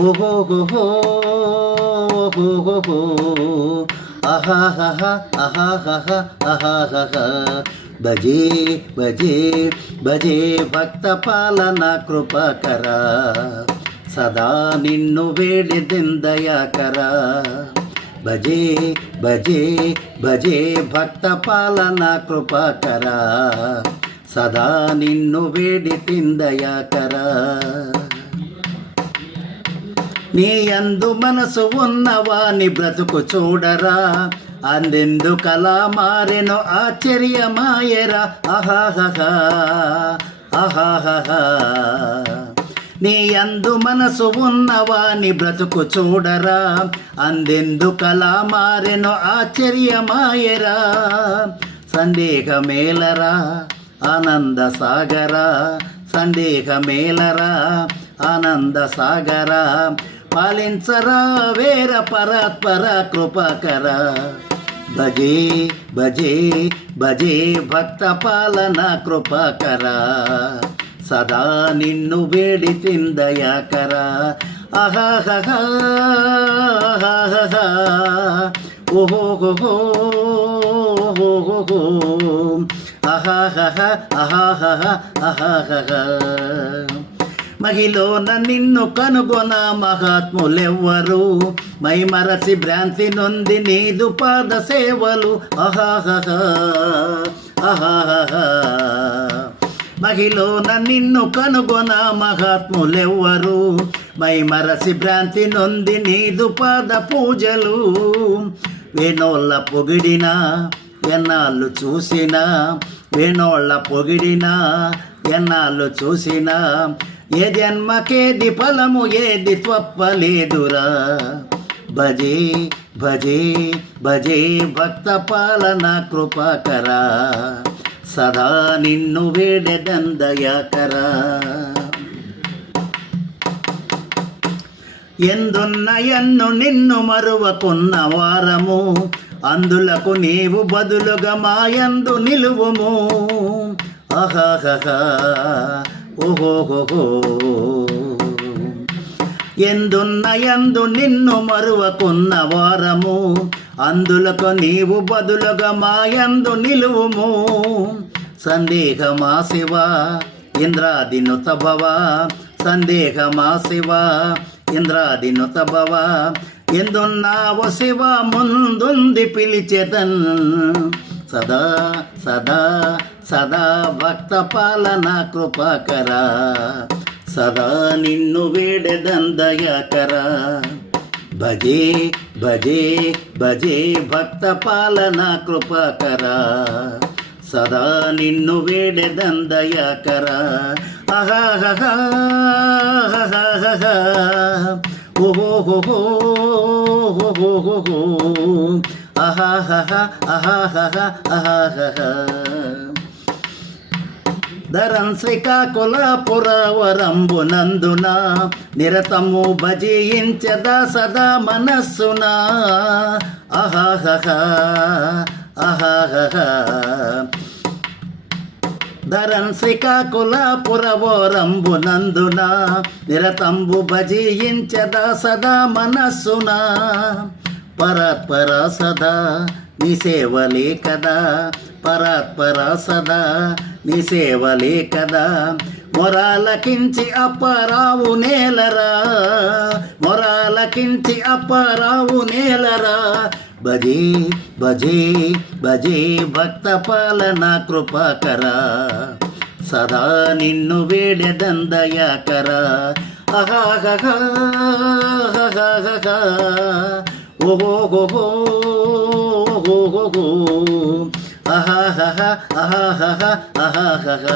ఓహో భజే భజే భజే భక్త పాలన కృపకర సదా నిన్ను వేడిదెందయాకర భజే భజే భజే భక్త పాలన కృపకర సదా నిన్ను వేడితిందయాకర నీ యందు మనసు ఉన్నవాని బ్రతుకు చూడరా అందెందుకలా మారెను ఆశ్చర్యమాయరా ఆహాహా ఆహాహా నీ యందు మనసు ఉన్నవాని బ్రతుకు చూడరా అందెందుకలా మారెను ఆశ్చర్యమాయరా సందేహమేలరా ఆనంద సాగరా సందేహమేలరా ఆనంద సాగరా పాలించరా వేర పరాత్పర కృపకర భజే భజే భజే భక్త పాలన కృపకర సదా నిన్ను వేడితిందయాకర అహహ ఓహో అహహ అహహ అహహ మహిళన నిన్ను కనుగొన మహాత్ములెవ్వరు మై మరచి భ్రాంతి నొంది నీదు పాద సేవలు అహాహ అహాహ మహిళన నిన్ను కనుగొన మహాత్ములెవ్వరు మై మరచి భ్రాంతి నొంది నీదు పాద పూజలు వేణోళ్ళ పొగిడినా ఎన్నాళ్ళు చూసినా వేణోళ్ళ పొగిడినా ఎన్నాళ్ళు చూసినా ఏ జన్మకేది ఫలము ఏది త్వప్పలేదురా భజే భజే భజే భక్త పాలన కృపకర సదా నిన్ను వేడెదందయాకర ఎందున్నయన్ను నిన్ను మరువకున్న వారము అందులకు నీవు బదులుగా మాయందు నిలువుము అహహ ఓహోహో ఎందున్నయందు నిన్ను మరువకున్న వారము అందులకు నీవు బదులుగా మాయందు నిలువుము సందేహమా శివ ఇంద్రాదినుత భవ సందేహమా శివ ఇంద్రాదినుత భవ ఎందున్నావు శివ ముందుంది పిలిచెదన్ సదా సదా సదా భక్త పాలన కృపకర సదా నిన్ను వేడెదందయాకర భజే భజే భజే భక్త పాలన కృపకర సదా నిన్ను వేడెదందయాకర అహహ ఓహో అహహ అహహ అహహ ధరం శ్రీకాకుళపురవరంబునందున నిరతము భజించదా సదా మనస్సున అహహ అహహ ధరం శ్రీకాకుళపురవరంబునందున నిరతంబు భజించదా సదా మనస్సున పరాత్పర సదా నీ సేవలే కదా పరాత్పర సదా నీ సేవలే కదా మొరాలకించి అప్పరావు నేలరా మొరాలకించి అప్పరావు నేలరా భజే భజే భజే భక్త పాలన కృపకర సదా నిన్ను వేడెదందయాకర అహహ ఓహో అహహ అహహ అహహ